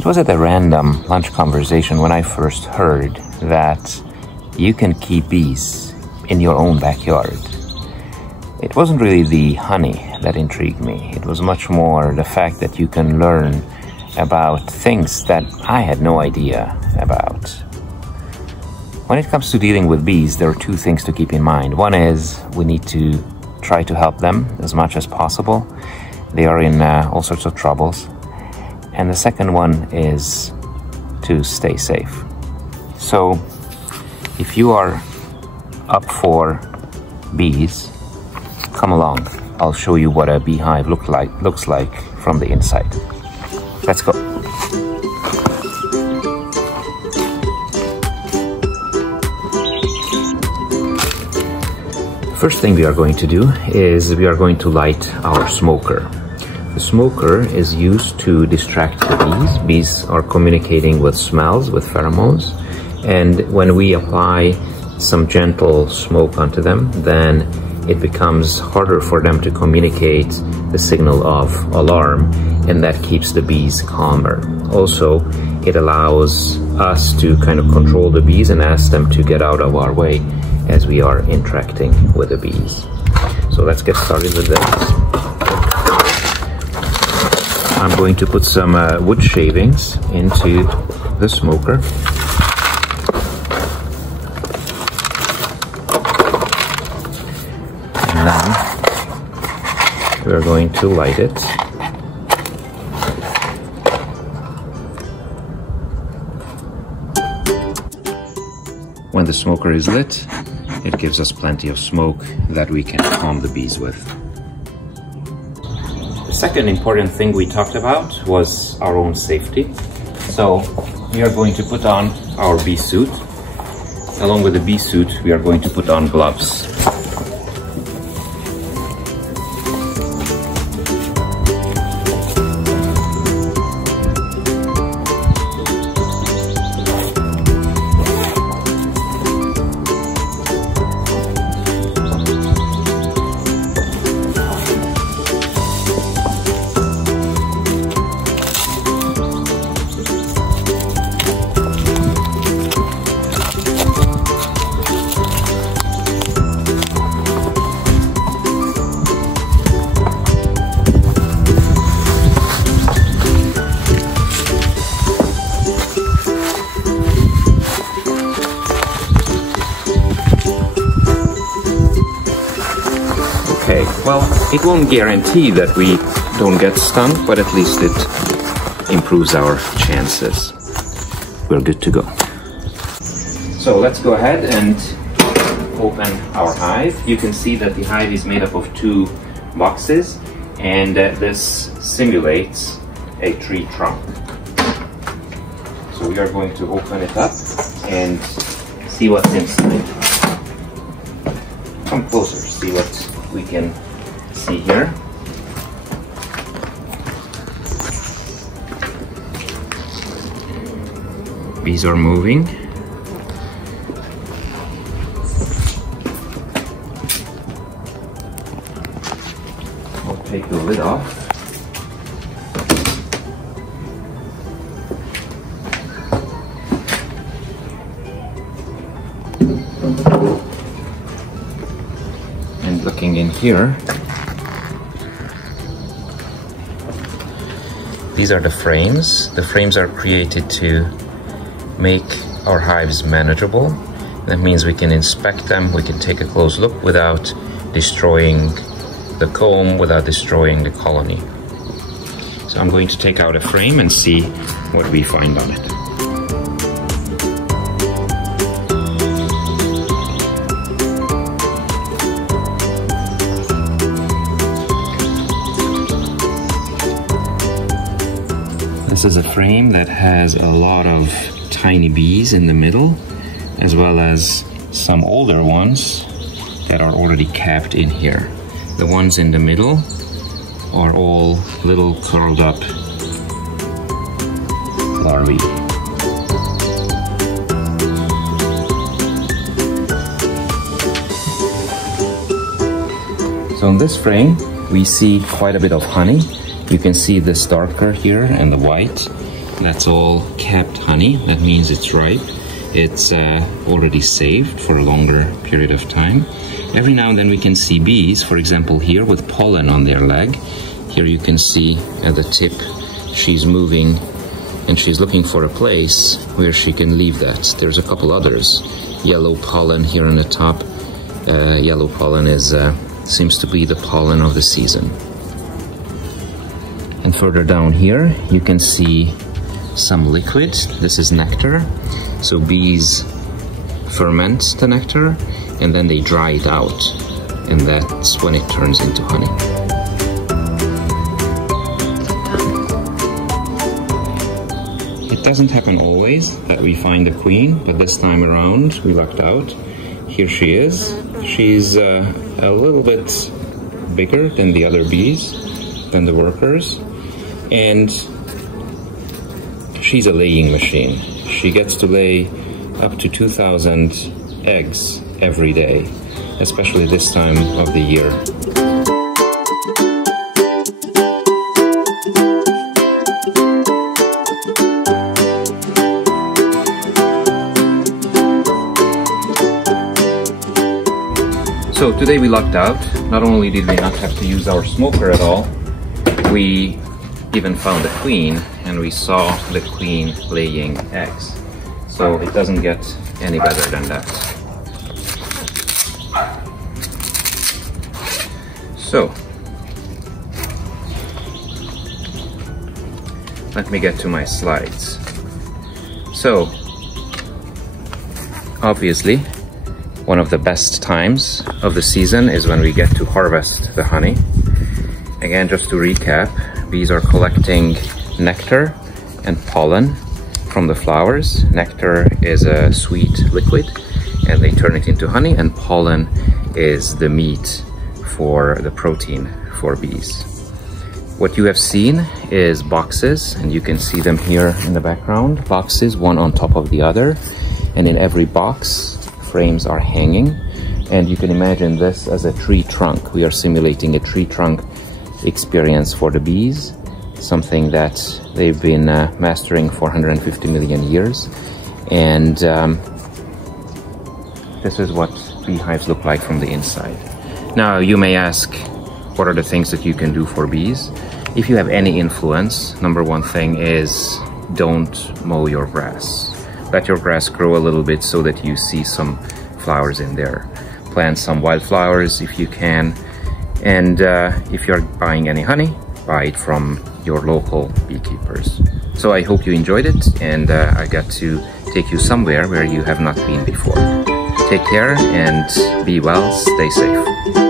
It was at a random lunch conversation when I first heard that you can keep bees in your own backyard. It wasn't really the honey that intrigued me. It was much more the fact that you can learn about things that I had no idea about. When it comes to dealing with bees, there are two things to keep in mind. One is we need to try to help them as much as possible. They are in all sorts of troubles. And the second one is to stay safe. So if you are up for bees, come along. I'll show you what a beehive looks like from the inside. Let's go. First thing we are going to do is we are going to light our smoker. The smoker is used to distract the bees. Bees are communicating with smells, with pheromones, and when we apply some gentle smoke onto them, then it becomes harder for them to communicate the signal of alarm, and that keeps the bees calmer. Also, it allows us to kind of control the bees and ask them to get out of our way as we are interacting with the bees. So let's get started with this. I'm going to put some wood shavings into the smoker. And then we're going to light it. When the smoker is lit, it gives us plenty of smoke that we can calm the bees with. The second important thing we talked about was our own safety. So we are going to put on our bee suit. Along with the bee suit, we are going to put on gloves. Okay, well, it won't guarantee that we don't get stung, but at least it improves our chances. We're good to go. So let's go ahead and open our hive. You can see that the hive is made up of two boxes, and this simulates a tree trunk. So we are going to open it up and see what's inside. Come closer, see what we can see here. Bees are moving. I'll take the lid off. And looking in here, these are the frames. The frames are created to make our hives manageable. That means we can inspect them, we can take a close look without destroying the comb, without destroying the colony. So I'm going to take out a frame and see what we find on it. This is a frame that has a lot of tiny bees in the middle, as well as some older ones that are already capped in here. The ones in the middle are all little curled up larvae. So in this frame, we see quite a bit of honey. You can see this darker here and the white. That's all capped honey. That means it's ripe. It's already saved for a longer period of time. Every now and then we can see bees, for example here, with pollen on their leg. Here you can see at the tip she's moving and she's looking for a place where she can leave that. There's a couple others. Yellow pollen here on the top. Yellow pollen is seems to be the pollen of the season. And further down here you can see some liquid. This is nectar. So bees ferment the nectar and then they dry it out, and that's when it turns into honey. It doesn't happen always that we find a queen, but this time around we lucked out. Here she is. She's a little bit bigger than the other bees, than the workers, and she's a laying machine. She gets to lay up to 2,000 eggs every day, especially this time of the year. So today we lucked out. Not only did we not have to use our smoker at all, we even found a queen, and we saw the queen laying eggs. So it doesn't get any better than that. So let me get to my slides. So obviously one of the best times of the season is when we get to harvest the honey. Again, just to recap, bees are collecting nectar and pollen from the flowers. Nectar is a sweet liquid and they turn it into honey, and pollen is the meat for the protein for bees. What you have seen is boxes, and you can see them here in the background. Boxes, one on top of the other, and in every box frames are hanging, and you can imagine this as a tree trunk. We are simulating a tree trunk experience for the bees, something that they've been mastering for 150 million years. And this is what beehives look like from the inside. Now you may ask, what are the things that you can do for bees? If you have any influence, number one thing is don't mow your grass. Let your grass grow a little bit so that you see some flowers in there. Plant some wildflowers if you can. And if you're buying any honey, buy it from your local beekeepers. So I hope you enjoyed it, and I got to take you somewhere where you have not been before. Take care and be well, stay safe.